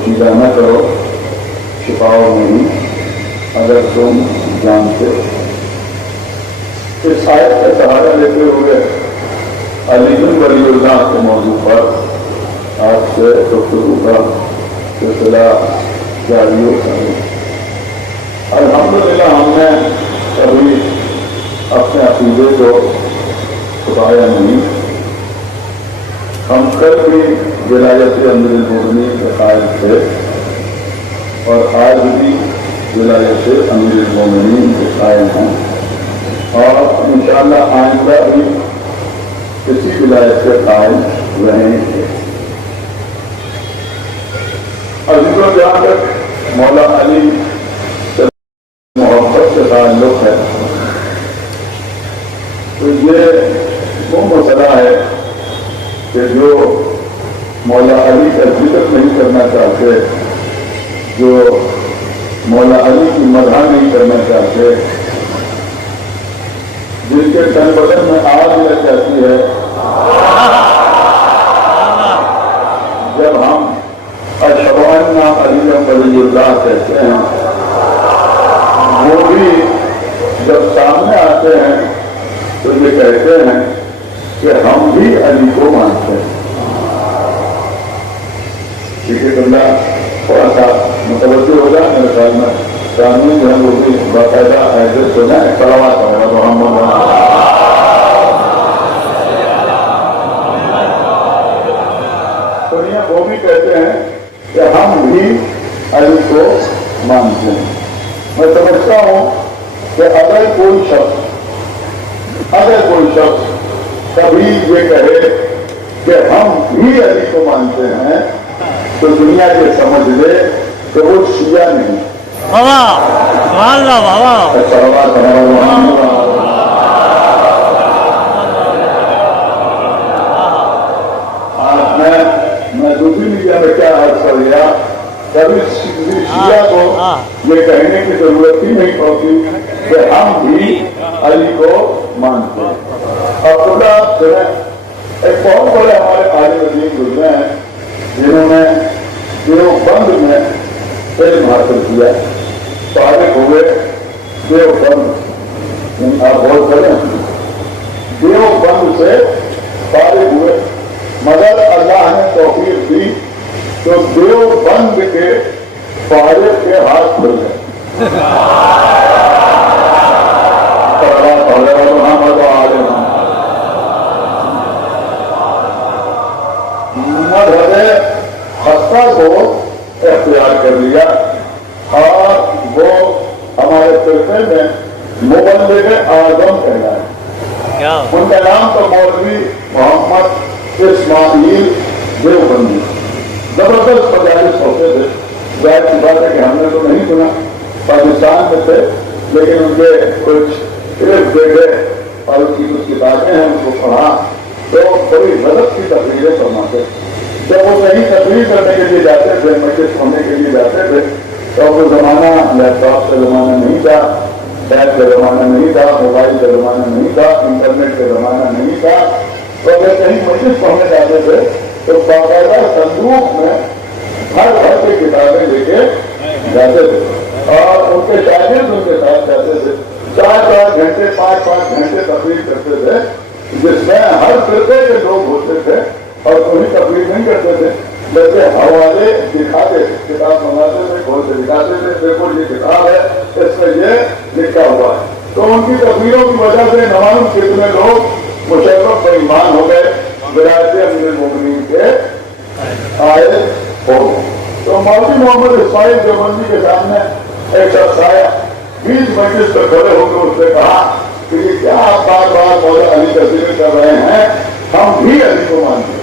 पोशीदा न करो छिपाओ नहीं अगर तुम जानते। इस आयत का सहारा लेते हुए अली बिन वलीउल्लाह के मौजू पर आपसे गुफ्तगू का सिलसिला जारी होता है। अल्हम्दुलिल्लाह हमने कभी अपने अकीदे को छुपाया नहीं। हम कल भी विलायत अमीरुल मोमिनीन के कायल थे और आज भी विलायत अमीरुल मोमिनीन के कायल हैं और इंशाअल्लाह आइंदा भी इसी विलायत के कायल रहेंगे। अजीजों, जहाँ तक मौला अली से मोहब्बत से ताल्लुक है तो ये वो मसला है कि जो मौला अली का जिक्र नहीं करना चाहते, जो मौला अली की मदह नहीं करना चाहते, जिनके तन बदन में आग लग जाती है जब हम अशहदु अन्ना अली वलीउल्लाह कहते हैं, वो भी जब सामने आते हैं तो ये कहते हैं कि हम भी अली को मानते हैं। ठीक है, बंदा थोड़ा सा मुतवज्जो हो जाए। मेरे ख्याल में कानून जो है वो भी बाकायदा एड्रेस हो जाए। सलावत होगा तो हम दुनिया वो भी कहते हैं कि हम भी अली को मानते हैं। मैं समझता हूँ कि अगर कोई शख्स कभी ये कहे कि हम भी अली को मानते हैं तो दुनिया के समझ ले कि वो शिया नहीं। मैं दूसरी मीडिया में क्या अर्ज कर लिया, कभी शिया को ये कहने की जरूरत ही नहीं पड़ती कि हम भी अली को मानते हैं। अब खुदा एक बहुत बड़े हमारे आलिम अजीम गुजरे हैं जिन्होंने देवबंद में इल्म हासिल किया, फारिग हुए देवबंद। आप बहुत बड़े देवबंद से फारिग हुए, मगर अल्लाह ने तौफीक दी तो देवबंद के फारिग के हाथ खुल गए। मजहब खस्ता को इख्तियार कर लिया और वो हमारे फिरके में मुबल्लिग आज़म कहलाए। उनका नाम तो मौलवी मोहम्मद इस्माइल देवबंदी। जबरदस्त मजालिस होते थे। जाहिर सी बात है कि हमने तो नहीं सुना, पाकिस्तान में थे, लेकिन उनके कुछ इर्द गिर्द और उनकी कुछ किताबें हैं, उनको पढ़ा तो बड़ी गलत की तकरीरें फरमाते। जब वो कहीं तकरीर करने के लिए जाते थे, मस्जिद पढ़ने के लिए जाते थे, तो वो जमाना लैपटॉप का जमाना नहीं था, टैब का जमाना नहीं था, मोबाइल का जमाना नहीं था, इंटरनेट का जमाना नहीं था। तो अगर कहीं मस्जिद पढ़ने जाते थे तो बाकायदा संदूक में हर घर की किताबें लेके जाते थे और उनके शागिर्द उनके साथ जाते थे। 4-4 घंटे 5-5 घंटे तकरीर करते थे, जिसमें हर फिरके के लोग होते थे और कोई तकलीफ नहीं करते थे। जैसे हवाले दिखाते, किताब मंगाते थे, खोल से दिखाते थे, देखो ये किताब है, इसमें ये लिखा हुआ है। तो उनकी तकरीरों की वजह से नवानुम कितने लोग मुशर्रफ बेईमान हो गए, विलायत अमीरुल मोमिनीन के आए हो। तो मौलवी मोहम्मद इस्माइल देवबंदी के सामने एक शख्स आया, 20 मजलिस पर खड़े होकर उसने कहा कि ये क्या आप बार बार मौला अली का जिक्र कर रहे हैं, हम भी अली को मानते हैं।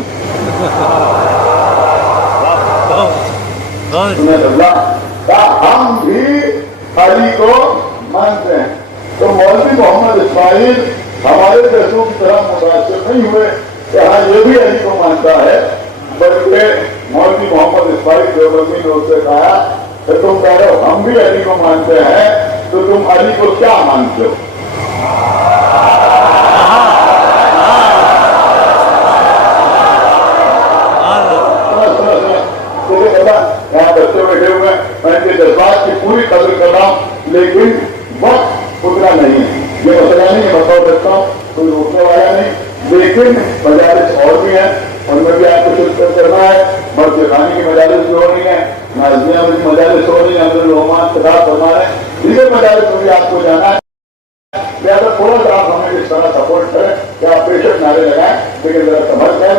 हम भी अली को मानते हैं। तो मौलवी मोहम्मद इस्माइल हमारे देशों की तरह मुतासिर नहीं हुए कि हाँ ये भी अली को मानता है, बल्कि मौलवी मोहम्मद इस्माइल देवबंदी ने उससे कहा कि तुम कह रहे हो हम भी अली को मानते हैं, तो तुम अली को क्या मानते हो? करता, यहाँ बच्चे बैठे हुए हैं, मैं इनके जज्बात की पूरी कदर कर रहा हूँ, लेकिन वक्त उतना नहीं है। ये मसला नहीं है, बता सकता हूँ, कोई रोकने वाला नहीं, लेकिन मजालिस और भी हैं, उनमें भी आपको शिरकत करना है। मर्द खानी की मजालिस भी हो रही है, नाजिया में भी मजालिस हो रही है, अब्दुल रहमान खिताब फरमा रहे हैं, दीगर मजालिस में भी आपको जाना है। लिहाजा थोड़ा सा आप हमें इस तरह सपोर्ट करें कि आप बेशक नारे लगाएं, लेकिन जरा समझ कर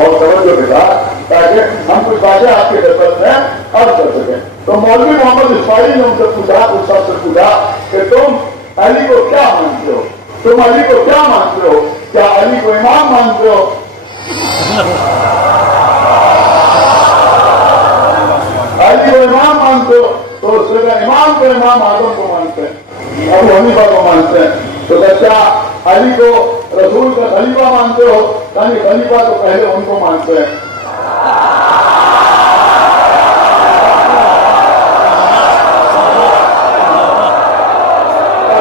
और तवज्जो के साथ, ताकि हम कुछ बातें आपकी खिदमत में अर्ज कर सकें। तो मौलवी मोहम्मद इस्माइल ने उनसे पूछा, उस सबसे पूछा कि तुम अली को क्या मानते हो, तुम अली को क्या मानते हो, क्या अली को इमाम मानते हो? अली को इमाम मानते हो? तो उसने कहा इमाम तो इमाम आदम को मानते हैं, अबू हनीफा को मानते हैं। तो क्या अली को रसूल का खलीफा मानते हो? यानी खलीफा तो पहले उनको मानते हैं।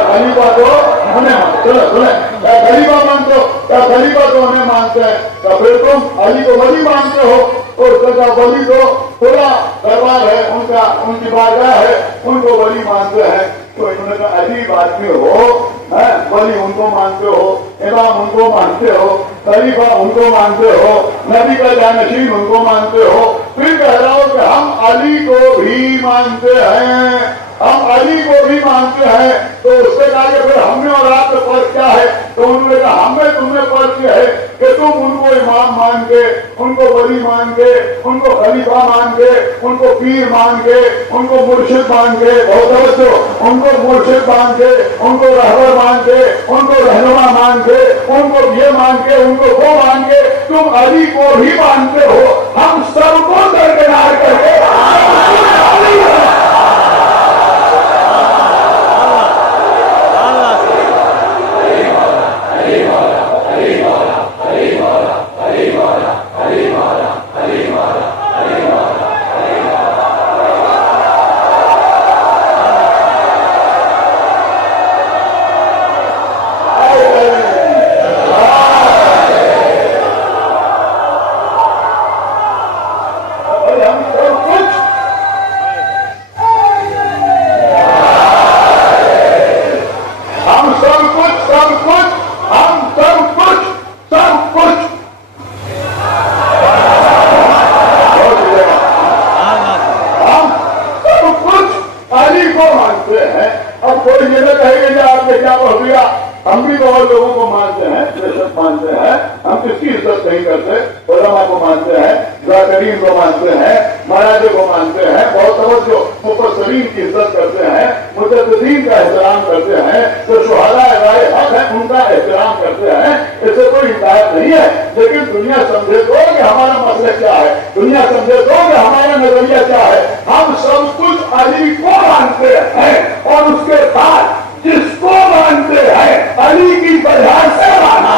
खलीफा तो उन्हें सुने खलीफा मानते हो, क्या खलीफा तो उन्हें मानते हैं, क्या फिर तुम अली को वली मानते हो? और उसका वली तो पूरा दरबार है उनका, उनकी बारगाह है, उनको वली मानते हैं। तो इन्होंने कहा अजीब आदमी हो, वली उनको मानते हो, इमाम उनको मानते हो, खलीफा उनको मानते हो, नबी का जानशीन उनको मानते हो, फिर कह रहा हो कि हम अली को भी मानते हैं, हम अली को भी मानते हैं। तो उससे कहा कि फिर हमें और आप में फर्क क्या है? तो उन्होंने कहा हमें तुमने फर्क यह है कि तुम उनको इमाम मान के, उनको वली मान के, उनको खलीफा मान के, उनको पीर मान के, उनको मुर्शिद मान के, बहुत तवज्जो, उनको मुर्शिद मान के, उनको रहबर मान के, उनको रहनुमा मान के, उनको ये मान के, उनको वो मान के, तुम अली को भी मानते हो। हम सबको दरकिनार करके हम भी बहुत लोगों को मानते हैं, बेशक मानते हैं, हम किसकी इज्जत नहीं करते, उलमा को मानते हैं, जाकरीन को मानते हैं, महाराजे को मानते हैं, बहुत तवज्जो, मुफस्सिरीन की इज्जत करते हैं, मुजद्दिदीन का एहतराम करते हैं, जो शुहदाए राय हक है उनका एहतराम करते हैं, इससे कोई हिदायत नहीं है। लेकिन दुनिया समझे तो कि हमारा मसला क्या है, दुनिया समझे तो कि हमारा नजरिया क्या है। हम सब कुछ अली को मानते हैं और उसके बाद जिसको मानते हैं अली की वजह से माना।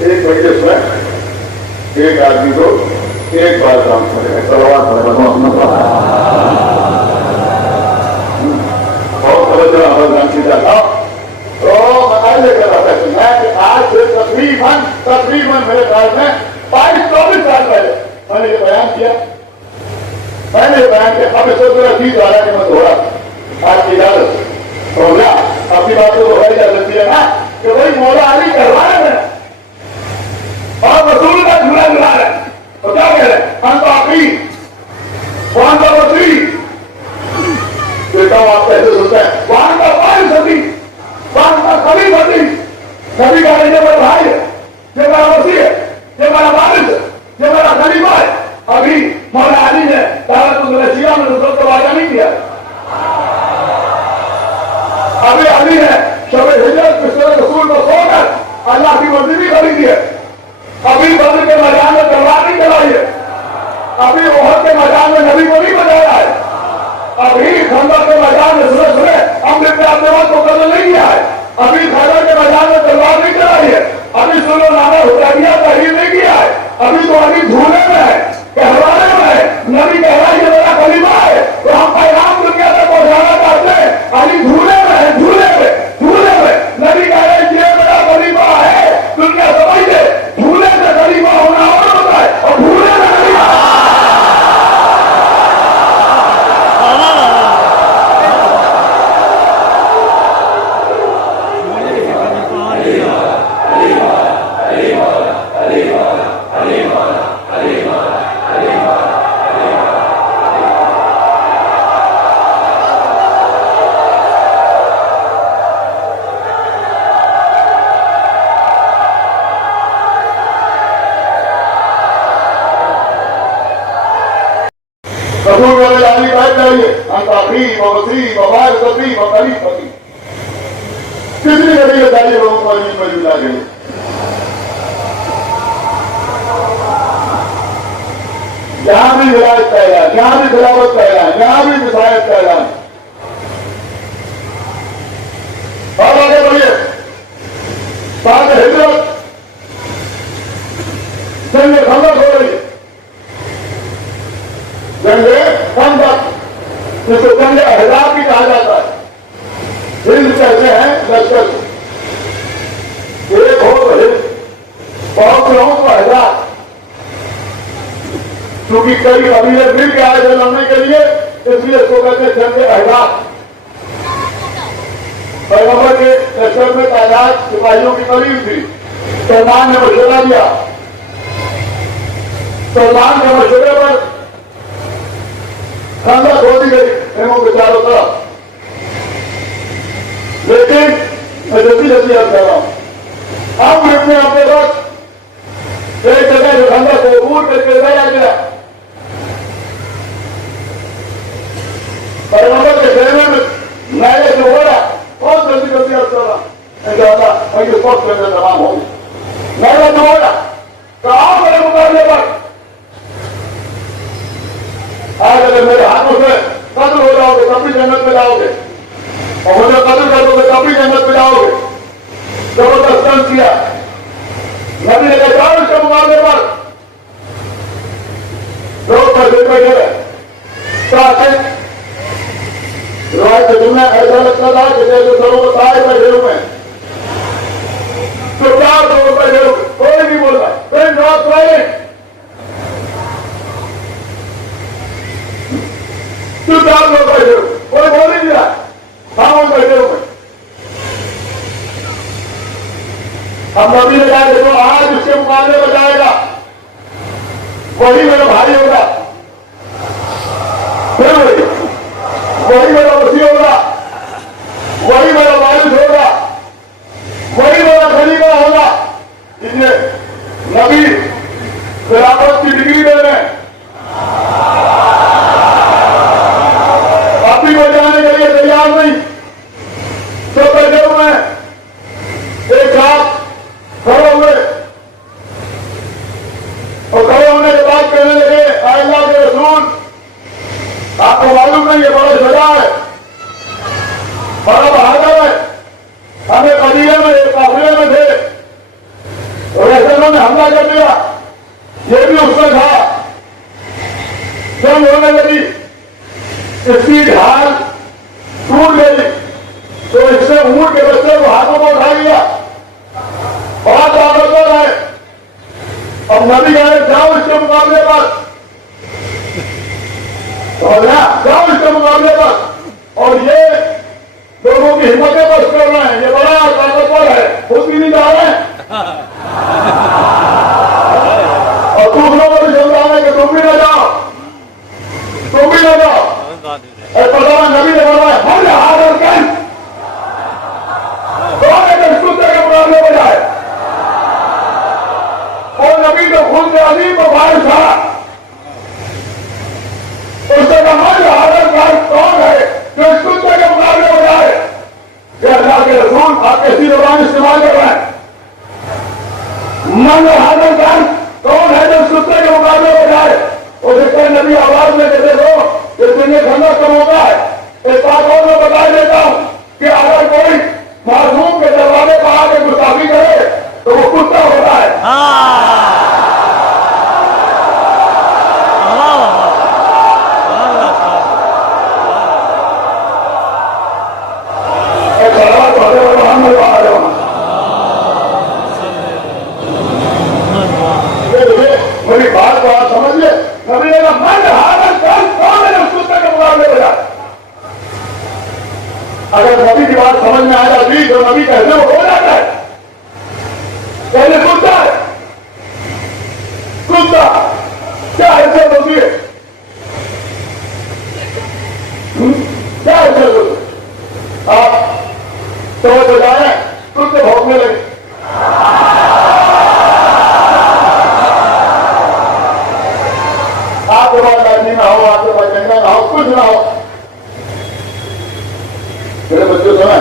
ایک مجلس میں ایک آدمی کو ایک بار کام کرے گا. بہت توجہ آواز کی جاتا تو بتائی لے کر رہا ہے کہ آج سے تقریباً میرے خیال میں 22-24 سال پہلے میں نے یہ بیان کیا. اب اس وقت 20 آ رہا کہ میں تھوڑا آج کی اجازت ہو گیا. اپنی باتوں کو بھائی اجازت دیا نا کہ بھائی مولا علی کروا رہے ہیں اور رسول کا جھولا جھلا رہے ہیں. تو کیا کہہ رہے ہیں؟ ہم تو آخری وہاں کا وسیع دیکھا ہوں آپ کیسے سنتے ہیں. وہاں کا 5 صدی وہاں کا کبھی صدی کبھی کا یہ میرا بھائی ہے, یہ میرا وسیع ہے, یہ میرا وارث ہے, یہ میرا خلیفہ ہے. ابھی مولا علی نے دعوت الرشیہ میں نصرت کا وعدہ نہیں کیا. ابھی علی نے شب ہجرت میں رسول کو سو کر اللہ کی مرضی بھی خریدی ہے. ابھی بدر کے میدان میں تلوار نہیں چلائی ہے. ابھی احد کے میدان میں نبی کو نہیں بجایا ہے. ابھی خندق کے میدان میں سورے ہم نے اپنے وقت کو قتل نہیں کیا ہے. ابھی خیبر کے میدان میں تلوار نہیں چلائی ہے. ابھی سلو نامہ حدیبیہ تحریر نہیں کیا ہے. ابھی تو علی جھولے میں ہے, کہوانے میں ہے. نبی کہہ رہا ہے یہ میرا خلیفہ ہے تو ہم پیغام دنیا تک پہنچانا چاہتے ہیں. علی جھولے میں ہے, جھولے میں نبی کہہ رہے ہیں یہ میرا خلیفہ ہے. دنیا سمجھ لے جھولے سے خلیفہ ہونا اور ہوتا ہے اور جھولے میں خلیفہ. رسول والے علی بیٹھ جائیے. تقریب و وسیع و بار تقریب و قریب فقیر کتنی بڑی بتائیے لوگوں کو علی میں ملا گئی. یہاں بھی ولایت کا اعلان, یہاں بھی خلافت کا اعلان, یہاں بھی وصایت کا اعلان. اور آگے بڑھیے. بعد ہجرت جنگ خندق ہو رہی ہے. جنگ خندق جس کو جنگ احزاب بھی کہا جاتا ہے. ہند کہتے ہیں لشکر ایک ہو تو ہند, بہت سے ہوں تو احزاب. کیونکہ کئی قبیلے مل کے آئے تھے لڑنے کے لیے, اس لیے اس کو کہتے ہیں جنگ احزاب. پیغمبر کے لشکر میں تعداد سپاہیوں کی قریب تھی. سلمان نے مشورہ دیا. سلمان کے مشورے پر خندق کھودی گئی خیموں کے چاروں طرف. لیکن میں جلدی عرض کر رہا ہوں, ہم اپنے وقت ایک جگہ جو خندق کو عبور کر کے لایا گیا. پیغمبر کے خیمے میں نئے جو ہو رہا بہت جلدی عرض کر رہا ہوں. انشاءاللہ میں یہ وقت میں تمام ہوں. نئے جو ہو رہا تو آپ میرے مقابلے پر آج اگر میرے ہاتھوں سے قتل ہو جاؤ گے تب بھی جنت میں جاؤ گے, اور مجھے قتل کر دو گے تب بھی جنت میں جاؤ گے. زبردست جنگ کیا. نبی نے کہا اس کے مقابلے پر لوگ مسجد میں گئے. روایت سے جملہ ایسا لگتا تھا کہ جیسے سروں کو تاج بیٹھے ہوئے ہیں. تو 4 لوگ بیٹھے ہوئے, کوئی نہیں بول رہا. پھر جواب سنائیے. تو 4 لوگ بیٹھے ہوئے, کوئی بول نہیں دیا. خاموش بیٹھے ہوئے. ہم نبی نے کہا کہ جو آج اس کے مقابلے میں جائے گا وہی میرا بھائی ہوگا, پھر وہی میرا وسیع ہوگا, وہی میرا وارث ہوگا, وہی میرا خلیفہ ہوگا. اس لیے نبی خلافت کی ڈگری دے رہے ہیں. اپنی بچانے کے لیے تیار نہیں. سب بیٹھے ہوئے ہیں, ایک ساتھ کھڑے ہوئے, اور کھڑے ہونے کے بعد کہنے لگے اے اللہ کے رسول, آپ کو معلوم نہیں یہ بڑا سزا ہے, بڑا بہادر ہے. ہمیں قبیلے میں ایک قافلے میں تھے, और ऐसे उन्होंने हमला कर दिया, ये भी उसमें था। जंग होने लगी, इसकी ढाल टूट गई, तो इसने ऊंट के बच्चे को हाथों में उठा लिया, बहुत ताकतवर है। अब नबी कह रहे जाओ इसके मुकाबले पर, जाओ इसके मुकाबले पर। और ये लोगों की हिम्मतें बस कर रहे हैं, ये बड़ा ताकतवर है, खुद भी नहीं जा रहे। और दूसरों को भी समझाने कि तुम भी न जाओ, तुम भी न जाओ। पता नबी ने बोला हर हार कर कुत्ते के मुकाबले में जाए। और नबी तो खुद से अजीब बारिश था, उसने कहा हार कौन है जो इस कुत्ते के मुकाबले में जाए। ये अल्लाह के रसूल आप कैसी जबान इस्तेमाल कर रहे हैं? मन हाजिर कर कौन है जो इस कुत्ते के मुकाबले में जाए? और जिससे नबी आवाज में कहते हो इस दुनिया ठंडा कम होता है। इस बात और मैं बता देता हूं कि अगर कोई मासूम के दरवाजे पर आके गुस्ताखी करे तो वो कुत्ता होता है। मेरी बात को आप समझिए, नबी ने मन हालत कर कौन है उस कुत्ते के मुकाबले में जाए। अगर नबी की बात समझ में आ जाती तो नबी कहते वो हो जाता है। पहले कुत्ता है, कुत्ता क्या हैसियत होती है, क्या हैसियत होती है? आप तो बजाय कुत्ते भौंकने लगे। आपके पास लड़की ना हो, आपके पास झंडा ना हो, कुछ ना हो। मेरे बच्चों समय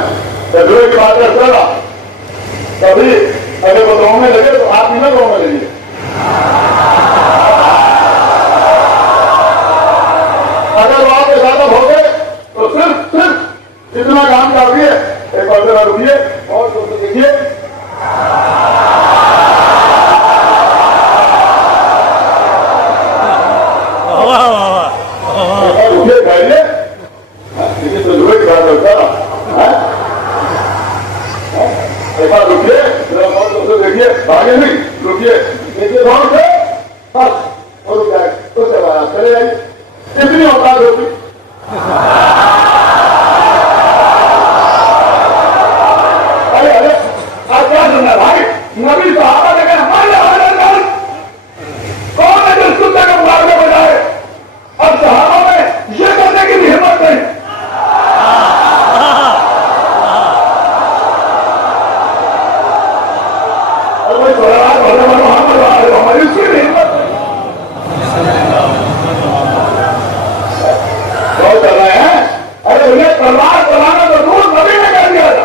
तजुर्बे की बात करता था, कभी अगर वो रोने लगे तो आप भी ना रोने लगिए। अगर वो आपके ज्यादा हो गए तो सिर्फ इतना काम काफिए, एक बार जरा रुकिए और दोस्तों देखिए। रुकिए बैठिए, देखिए तजुर्बे की बात करता है। एक बार रुकिए, दोस्तों देखिए, भागे नहीं, रुकिए, देखिए दौड़ से बस और रुक जाए, उसके बाद चले जाइए। इतनी औकात होगी। अरे अरे आप क्या सुनना भाई, नबी सहाबा ने कहा कौन है जो कुत्ते के मुकाबले में जाए। अब सहाबा में ये करने की भी हिम्मत नहीं। इसकी भी हिम्मत बहुत कर रहे हैं। अरे उन्हें तलवार चलाना तो दूर नबी ने कर दिया था।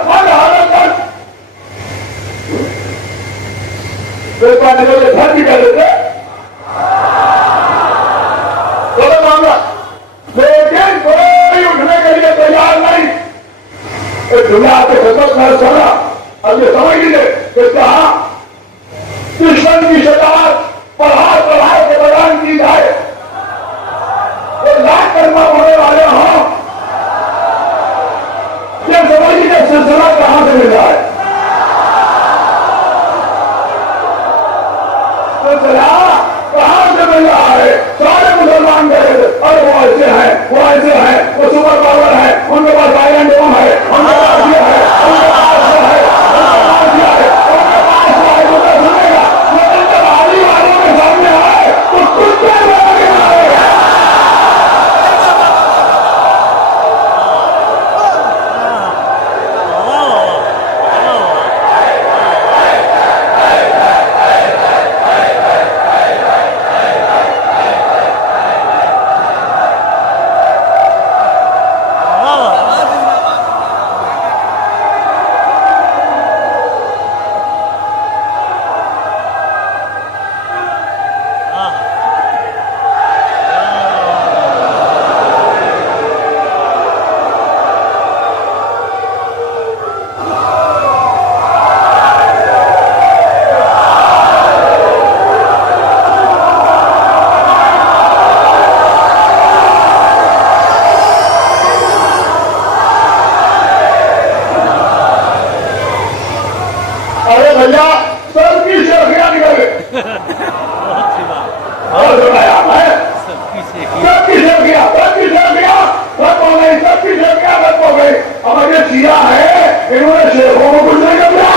घर भी कर देते तो मामला, लेकिन कोई उठने के लिए तैयार नहीं। दुनिया के खिदमत में चला। अब ये समझ लीजिए कि कहा दुश्मन की शतारत पढ़ाई के दौरान की जाए तो लाख कर्मा होने वाले हों, ये समझ लीजिए सिलसिला कहां से मिल रहा है। सिलसिला कहां से मिल रहा है? सारे मुसलमान गए अरे वो ऐसे हैं, वो ऐसे हैं, वो सुपर पावर है, उनके पास आयरन डोम है, उनके पास ये है, उनके पास वो है, उनके पास ये है, उनके पास वो है, तो सुनेगा। लेकिन जब आदमी वालों के सामने आए तो कुत्ते लगे आए। اور سنایا ہے سب کی سب گیا بند ہو گئی. اب یہ سیاہ ہے انہوں نے شیخوں کو کچھ نہیں کر دیا.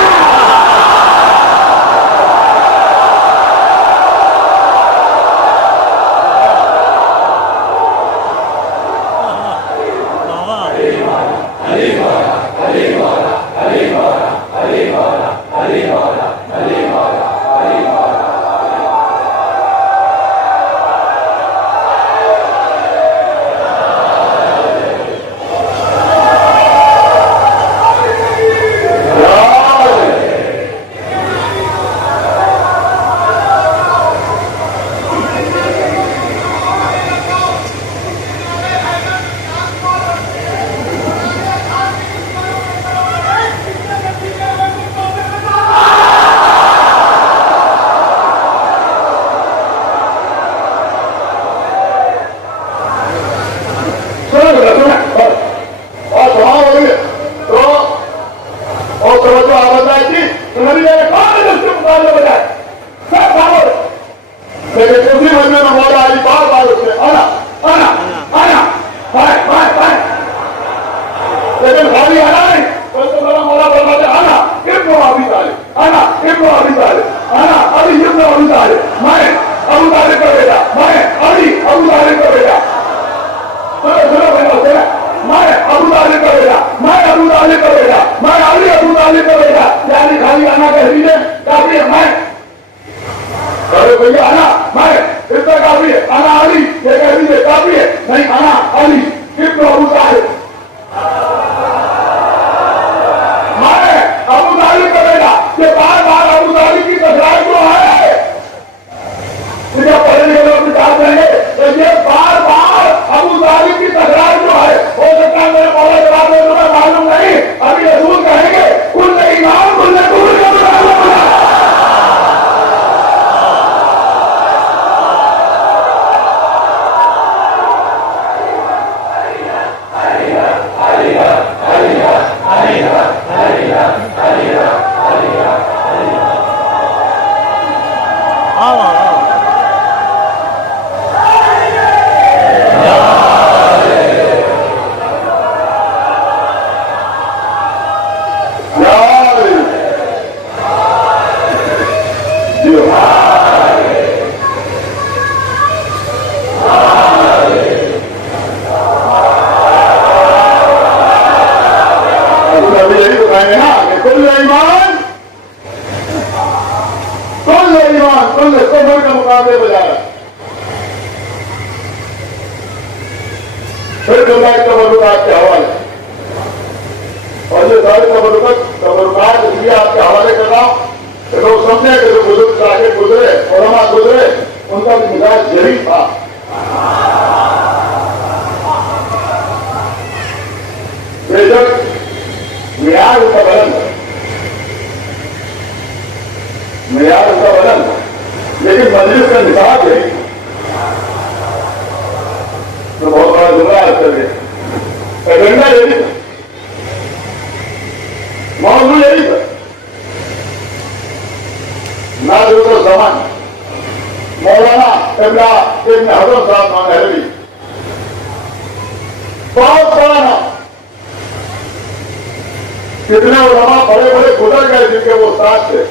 کتنے علماء بڑے بڑے گزر گئے جن کے وہ استاد تھے.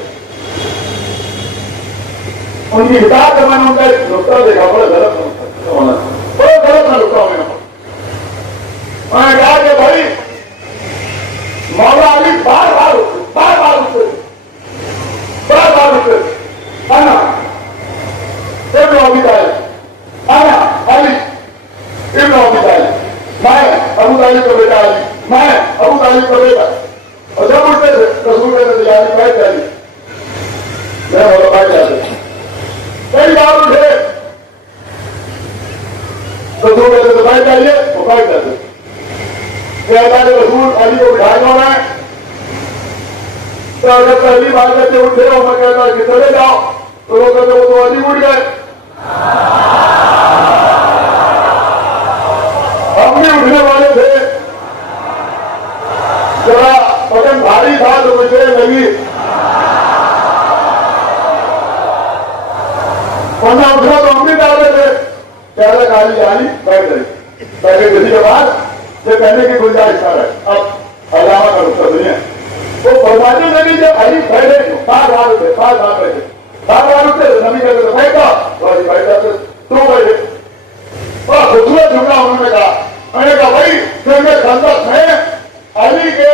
ان کی کتاب میں نے ان کا ایک نقطہ دیکھا بڑے غلط نقطہ میں نے کہا کہ بھائی مولا علی بار بار اٹھتے آنا ابن ابی طالب آنا علی ابن ابی طالب میں ابو طالب کا بیٹا علی میں ابو طالب کا بیٹا. اور جب اٹھتے تھے رسول کہتے تھے یعنی بیٹھ جائیے میں بولا بیٹھ جاتے کئی بار اٹھے رسول کہتے تھے بیٹھ جائیے وہ بیٹھ جاتے. رسول علی کو بٹھائے جا رہے ہیں تو اگر پہلی بار کہتے اٹھے اور میں کہتا کہ چلے جاؤ تو وہ کہتے وہ تو علی اٹھ گئے. ہم بھی اٹھنے والے تھے ذرا پتن بھاری تھا تو مجھے لگی تک علی بیٹھ گئی. پہلے کسی کے بعد یہ کہنے کی گنجائش نہ رہے. اب علامہ کا رخصت نہیں ہے. وہ فرماتے نہیں جب علی پہلے بار بار اٹھے نبی کہتے تھے بیٹھا تو علی بیٹھ جاتے تو بیٹھے. بڑا خوبصورت جملہ انہوں نے کہا. میں نے کہا بھائی جنگ خندق میں علی کے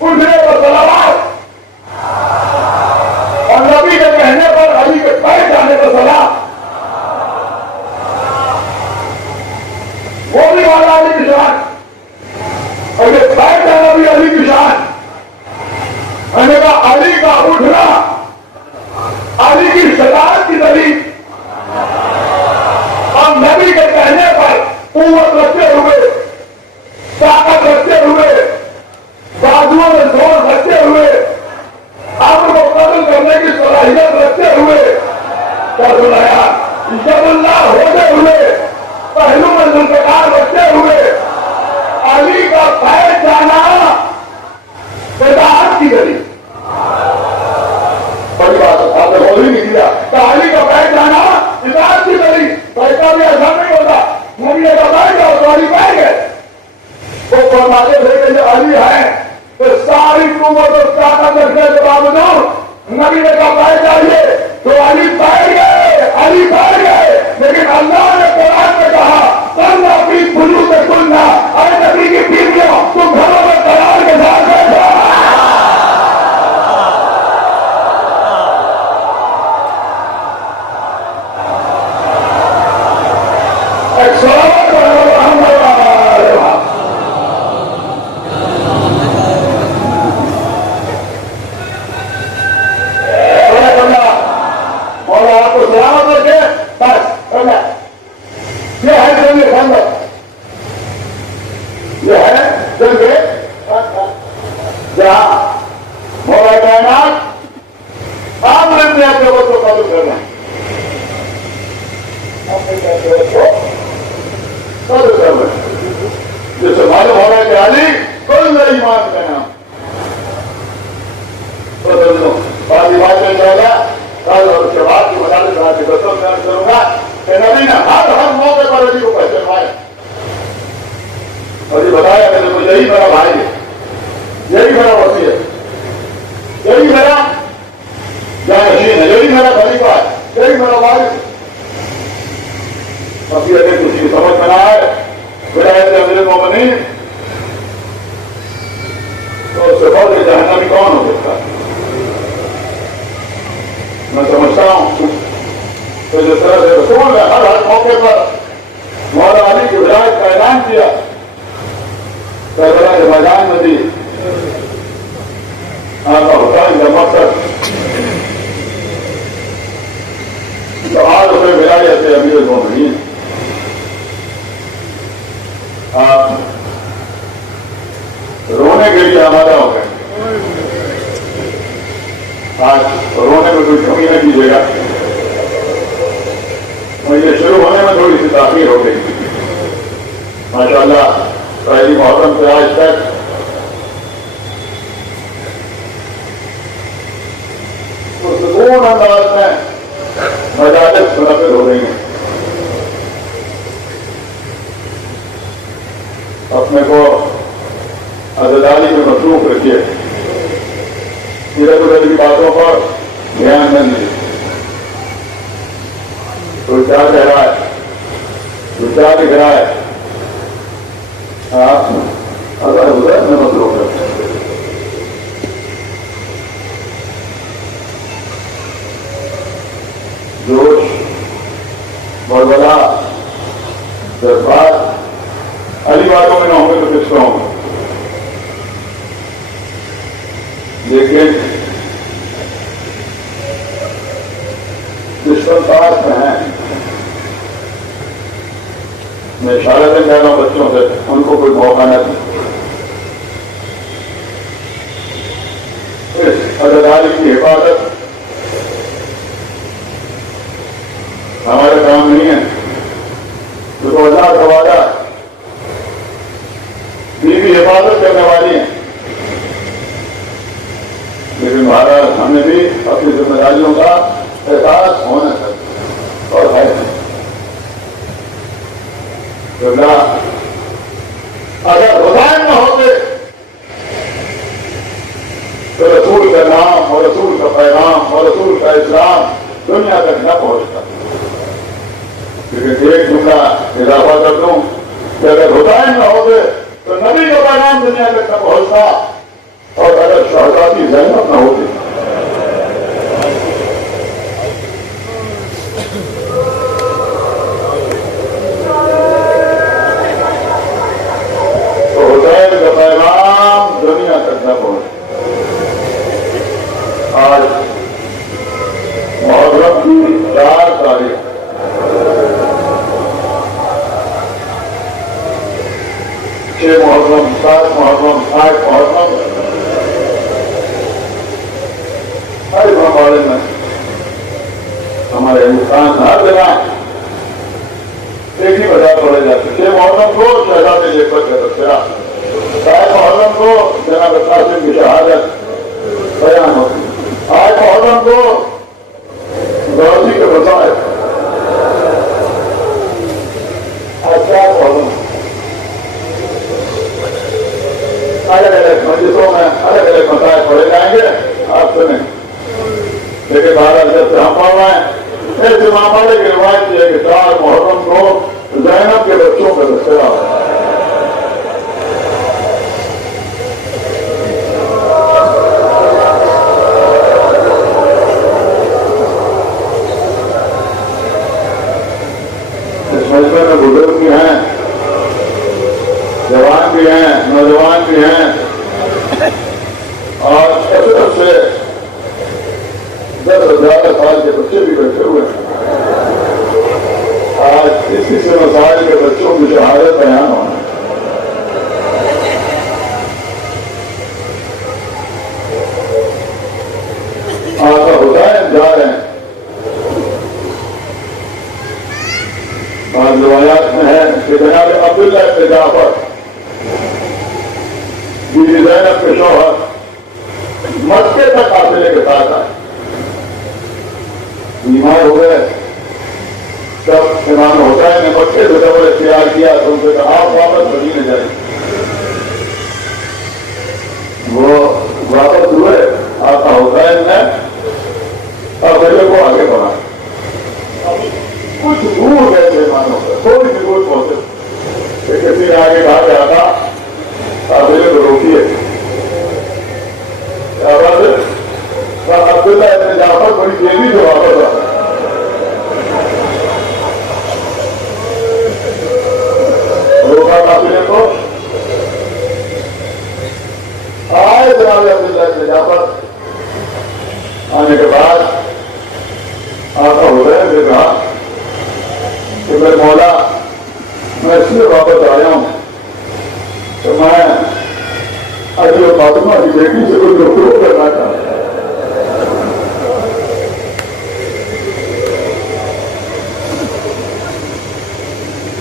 اٹھنے پر صلوات اور نبی کے کہنے پر علی کے بیٹھ جانے پر سلام. وہ بھی والا علی کی شان اور یہ بیٹھ جانا بھی علی کی شان. میں نے کہا علی کا اٹھنا علی کی صداقت کی دلیل اور نبی کے کہنے پر قوت رکھتے ہوئے طاقت رکھتے ہوئے بازوؤں میں زور رکھتے ہوئے امر کو قتل کرنے کی صلاحیت رکھتے ہوئے کیا سنایا جب اللہ ہوتے ہوئے پہلو میں انتقال رکھتے ہوئے علی کا بیٹھ جانا صداقت کی دلیل. بڑی بات آپ نے بول ہی نہیں دیا کہ علی کا بیٹھ جانا صداقت کی دلیل. بیٹھا بھی ایسا نہیں ہوتا. نبی نے کہا بیٹھ جاؤ تو علی بیٹھ گئے. وہ فرماتے تھے کہ جو علی ہے تو ساری قوت اور طاقت رکھنے کے باوجود نبی نے کہا بیٹھ جائیے تو علی بیٹھ گئے. علی بیٹھ گئے. لیکن اللہ نے قرآن میں کہا سننا بھی بلو سے سننا. ارے نبی کی بیویوں تم گھروں میں قرار کے ساتھ بیٹھو. جسے معلوم ہو رہا ہے کہ علی کل ایمان کا نام باقی باتیں چاہیے کل اور اس کے بعد کی بتا دیں کروں گا کہ نبی نے ہر موقع پر علی کو پہچانوایا اور یہ بتایا کہ دیکھو یہی میرا بھائی ہے, یہی میرا وسیع ہے, یہی میرا جانشین ہے, یہی میرا خلیفہ ہے, یہی میرا وارث ہے. ابھی اگر کسی کی سمجھ میں نہ آئے ولایت امیر المومنین تو اس سے بہت جہنمی کون ہو سکتا ہے؟ میں سمجھتا ہوں تو جس طرح سے رسول نے ہر موقع پر مولا علی کی ولایت کا اعلان کیا, کربلا کے میدان میں دی آپ کا حسین کا مقصد تو آج اسے ولایت امیر المومنین آپ رونے کے لیے آمادہ ہو گئے. آج رونے میں کوئی کمی نہ کیجیے گا. یہ شروع ہونے میں تھوڑی سی تاخیر ہو گئی. ماشاء اللہ پہلی محرم سے آج تک پرسکون انداز میں مجالس منعقد ہو رہی ہیں. اپنے کو عزاداری میں مصروف رکھیے, ادھر ادھر کی باتوں پر دھیان نہ دیجیے. کوئی کیا کہہ رہا ہے, کوئی کیا لکھ رہا ہے, آپ ادھر ادھر میں مصروف رکھیں. جوش, بلبلا, جذبات علی والوں میں نہ ہوں گے تو کس کا ہوں گے؟ لیکن جس پر پاس میں ہیں, میں اشارہ سے کہہ رہا ہوں بچوں سے, ان کو کوئی موقع نہ دیں. اس عزاداری کی حفاظت ہمارا کام نہیں ہے. تو اللہ کا وعدہ بیوی حفاظت کرنے والی ہیں, لیکن مہاراج ہمیں بھی اپنی ذمہ داریوں کا احساس ہونا چاہیے اور ہے. पैगाम और रसूल का इस्लाम दुनिया तक न पहुंचता। लेकिन एक जुमला इजाफा कर दूं कि अगर हुसैन न होते तो नबी का पैगाम दुनिया तक न पहुंचता, और अगर शहजादी ज़ैनब न होती तो हुसैन का पैगाम दुनिया तक न पहुंचता। आज मुहर्रम की 4 तारीख, मुहर्रम, 7 मुहर्रम, 8 मुहर्रम, हर हमारे में हमारे हिंदुस्तान हर जगह एक ही बता पड़े जाते। 6 मुहर्रम को शहजादे लेकर का तस्करा, 7 मुहर्रम को जनाब कासिम की शहादत बयान होती, 8 मुहर्रम को गौसी के बसाए, आज 4 मुहर्रम अलग अलग मस्जिदों में अलग अलग मसाए पढ़े जाएंगे, आप सुने। लेकिन भारत जब से हम पढ़ रहे हैं, ऐसे मामले की रिवायत है कि 4 मुहर्रम को ज़ैनब के बच्चों का तस्करा है। इस मजमे में बुजुर्ग भी हैं, जवान भी हैं, नौजवान भी हैं, और कसरत से 10,000 साल के बच्चे भी बैठे हुए हैं। आज इस मसाइल के बच्चों की शहादत बयान होना, आका हुसैन जा रहे हैं। बाद रिवायात में है कि जनाब अब्दुल्लाह इब्न जाफर बीवी ज़ैनब के शौहर मक्के तक काफिले के साथ आए, बीमार हो गए। तब इमाम हुसैन ने मक्के से दौर इख्तियार किया तो उनसे कहा आप वापस मदीने जाए। वो वापस हुए, आका हुसैन ने काफिले को आगे बढ़ाया। कुछ दूर गए थे मानो, थोड़ी सी दूर पहुंचे, किसी ने आगे कहा कि आका काफिले को रोकिए। अब्दुल्लाह इब्न जाफर बड़ी तेजी से वापस आ, रोका काफिले को। आए जनाब अब्दुल्लाह इब्न जाफर, आने के बाद आका हुसैन से कहा कि मेरे मौला, मैं इसलिए वापस आया हूं तो मैं अली और फातिमा की बेटी से कुछ गुफ्तगू करना चाहता।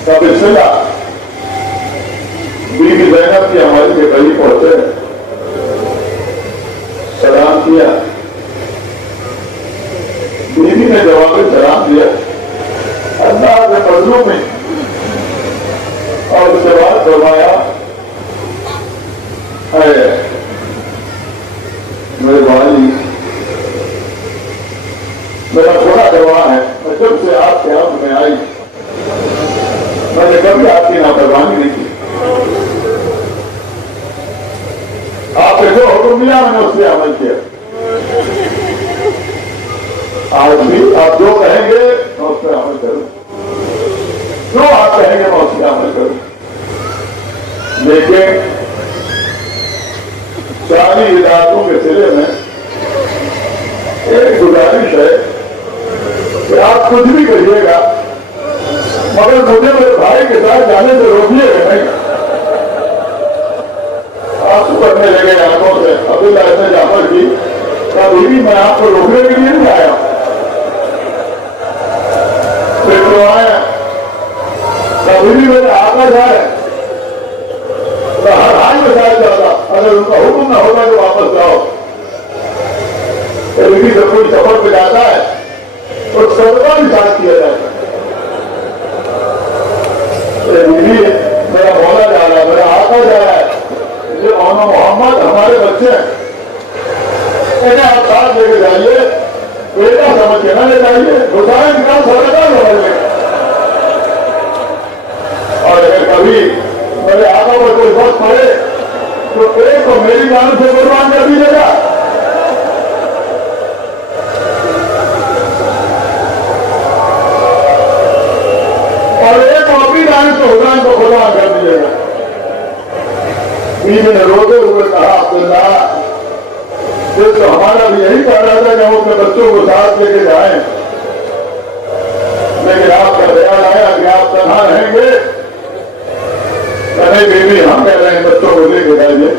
तब इसलिए बीवी ज़ैनब की हमारी के करीब पहुंचे, सलाम किया। बीवी ने जवाब में सलाम दिया अल्लाह के फजलों में, और उसके बाद फरमाया मेरे भाई, मेरा थोड़ा गवाह है, मैं जब से आपके हाथ में आई मैंने कभी आपकी नाफरमानी नहीं की। आपने जो हुक्म दिया मैंने उससे अमल किया। आज भी आप जो कहेंगे मैं उस पर अमल करूं, जो आप कहेंगे मैं उस पर अमल करूं। लेकिन सारी हिदायतों के सिले में एक गुजारिश है कि आप कुछ भी करिएगा मगर मुझे मेरे भाई के साथ जाने से रोकिएगा नहीं। आंसू करने लगे आंखों से अब्दुल्लाह इब्न जाफर की, कभी भी मैं आपको रोकने के लिए नहीं आया। फिर तो आया, कभी भी मेरे आका जाए तो हर हाल में साथ जाता, अगर उनका हुक्म न होगा तो वापस जाओ। कभी जब कोई सफर पे जाता है तो सबका भी साथ किया जाता है। मेरा मौला जा रहा है, मेरा आका जा रहा है, ये मोहम्मद हमारे बच्चे हैं, इन्हें आप साथ लेके जाइए समझ के ना ले जाइए, हुसैन का सरदार समझ ले। और अगर कभी मेरे आका पर कोई वक्त पड़े तो एक को मेरी जान से कुर्बान कर दीजिएगा। और एक को अपनी जान से हुसैन को कुर्बान कर दीजिएगा। बीवी ने रोते हुए कहा, अब्दुल्ला ये तो हमारा भी यही कह रहा था कि हम अपने बच्चों को साथ लेके जाएं, लेकिन आपका ख्याल आया कि आप तनहा रहेंगे। नहीं बीवी, हम कह रहे हैं बच्चों को लेके जाइए।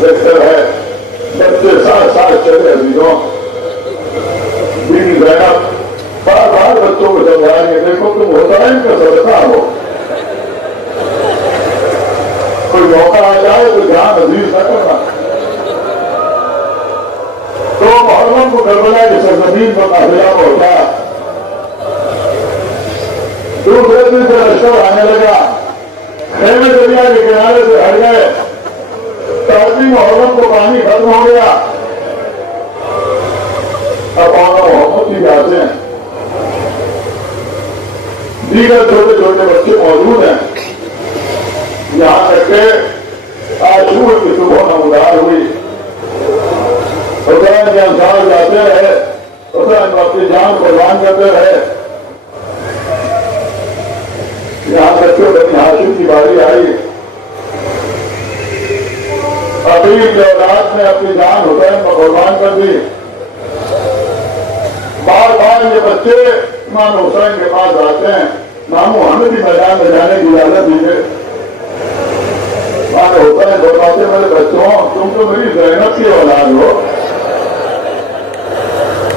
बेहतर है बच्चे साथ साथ चले अजीजों। बीवी ज़ैनब बार बार बच्चों को समझाएंगे, देखो तुम हुसैन का सदका हो, कोई मौका आ जाए तो ध्यान अजीज न करना। तो मुहर्रम को करबला की सरजमीन पर काफिला पहुंचा। दूसरे दिन से लश्कर आने लगा, खेमे दरिया के किनारे से हट गए। ताजी मुहर्रम को पानी खत्म हो गया। अब आना मोहम्मद की जाते हैं, दीगर छोटे छोटे बच्चे मौजूद हैं। यहाँ तक के आशूर की सुबह नमदार हुई। हुसैन के अंसार जाते रहे, हुसैन अपनी जान कुर्बान करते रहे। यहाँ तक के बनी हाशिम की बारी आई। अबील के औलाद ने अपनी जान हुसैन को कुर्बान कर दी। बार बार ये बच्चे इमाम हुसैन के पास आते हैं, मामू हमें भी मैदान में जाने की इजाजत दीजिए। मानो हुसैन बताते, मेरे बच्चों तुम तो मेरी ज़ैनब की औलाद हो,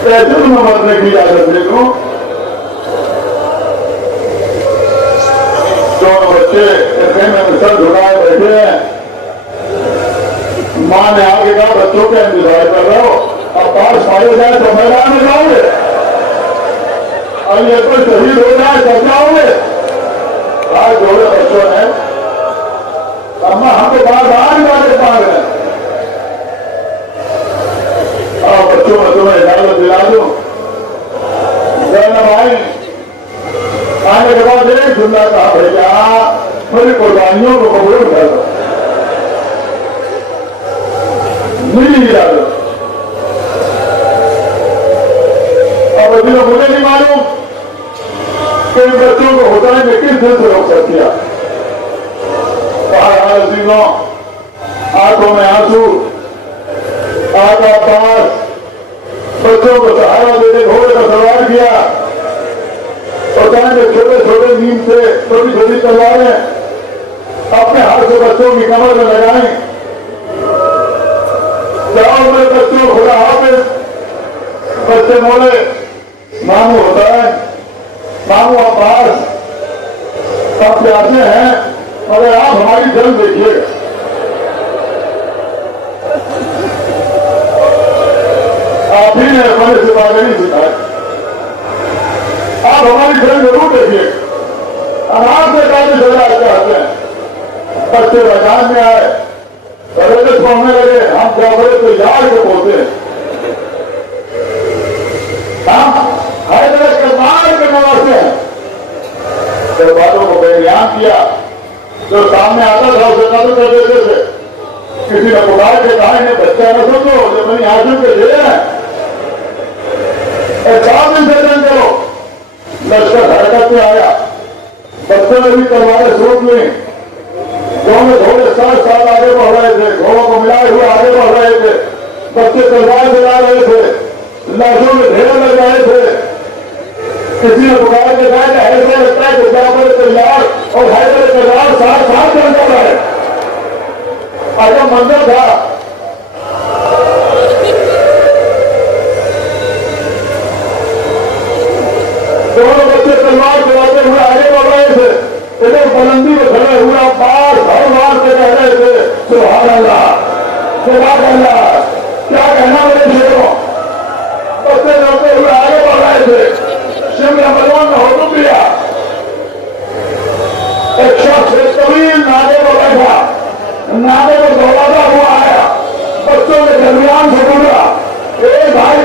कैसे तुम्हें मरने की इजाजत दे दूं? दोनों बच्चे खेमे में सर झुकाए बैठे हैं। माँ ने आगे कहा, बच्चों का इंतजार कर रहे हो, अब पास मारे जाए तो मैदान में जाओगे, और ये कोई शहीद हो जाए तब जाओगे। आज जोड़े बच्चों ने, अम्मा हमको बार बार इजाजत मांग रहे हैं, और बच्चों में तुम्हें इजाजत दिला दूं। ज़ैनब आई, आने के बाद एक जुमला कहा, भैया मेरी कुर्बानियों को कबूल कर दो, मिली इजाजत। अब अभी मुझे नहीं मालूम कि इन बच्चों को हुसैन ने किस दिल से रोक किया। अजीजों, आंखों में आंसू, आका पास बच्चों को सहारा देने घोड़े पर सवार किया। हुसैन ने छोटे छोटे नीम से छोटी छोटी तलवारें अपने हाथ से बच्चों की कमर में लगाई। जाओ मेरे बच्चों, खुदा हाफिज। बच्चे बोले, मामू हुसैन, मामू अब्बास, सब प्यासे हैं, मगर आप हमारी जंग देखिए। आप ही ने हमारे सिपाही सिखाए, आप हमारी जंग जरूर देखिए। अनाज से काफी सजा चाहते हैं। बच्चे मैदान में आए, बड़े पढ़ने लगे, हम क्या बड़े तो यार के पोते, हम हैदर के मार के नवासे हैं। दरबारों को बयान किया, जो सामने आता था उसे कत्ल कर देते थे। किसी ने पुकार के कहा, इन्हें बच्चा न समझो, जो बनी हाशिम के दे हैं, 4 दिन से जंग करो। लश्कर हरकत में आया, बच्चों ने भी तलवारें सूट ली। दोनों घोड़े साथ साथ आगे बढ़ रहे थे, घोड़ों को मिलाए हुए आगे बढ़ रहे थे। बच्चे तलवार चला रहे थे, लाशों में ढेर लग रहे थे। किसी ने पुकार के कहा, ऐसा लगता है कि जाफर तैयार और हैदर तैयार साथ साथ जंग कर रहे। अजब मंजर था। दोनों बच्चे तलवार चलाते हुए आगे बढ़ रहे थे। इधर बुलंदी में खड़े हुए अब्बास हर बार से कह रहे थे, सुभान अल्लाह, सुभान अल्लाह, क्या कहना मेरे शेरों। बच्चे लड़ते हुए आगे बढ़ रहे थे। शिमला मैदान में हुक्म दिया, एक शख्स एक तवील नादे पर बैठा, नादे पर दौड़ाता हुआ आया, बच्चों के दरमियान से गुजरा। एक भाई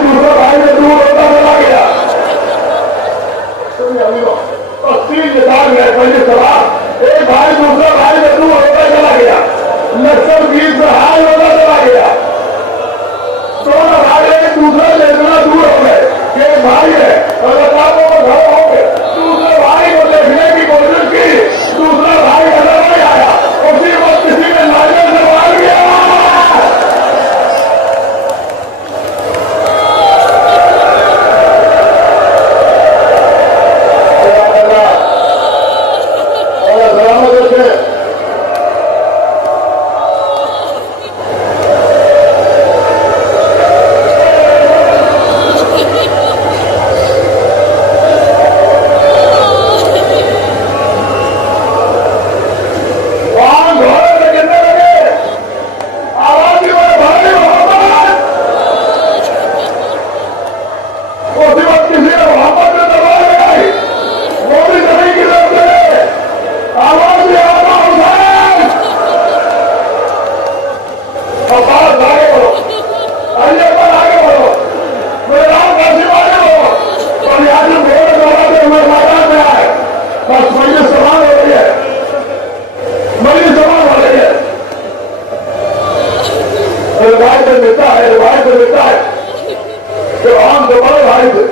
فرعون کے بڑے بھائی تھے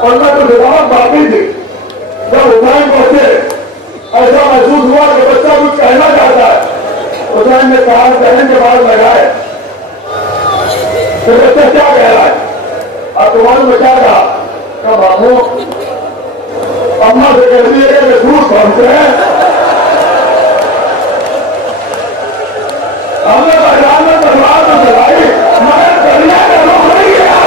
اور میں تو بہت باقی تھی. جب حسین پہنچے ایسا محسوس ہوا کہ بچہ کچھ کہنا چاہتا ہے. حسین نے کہا بہن کے بعد لگائے تو بچہ کیا کہہ رہا ہے. اور تمہارے میں کیا کہا کہ ماموں اما سے کہہ دیے کہ دودھ پہنچتے ہیں. ہم نے پہچان میں تلوار تو چلائی مگر دریا کا رخ نہیں گیا.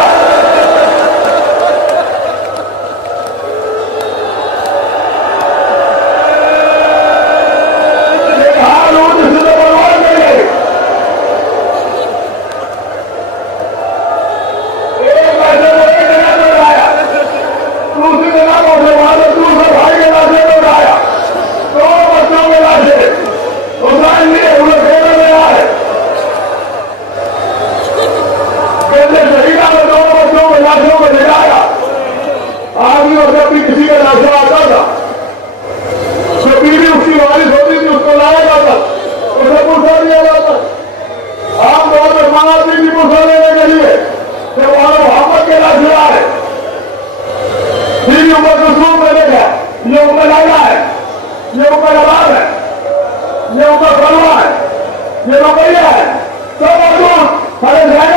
یہ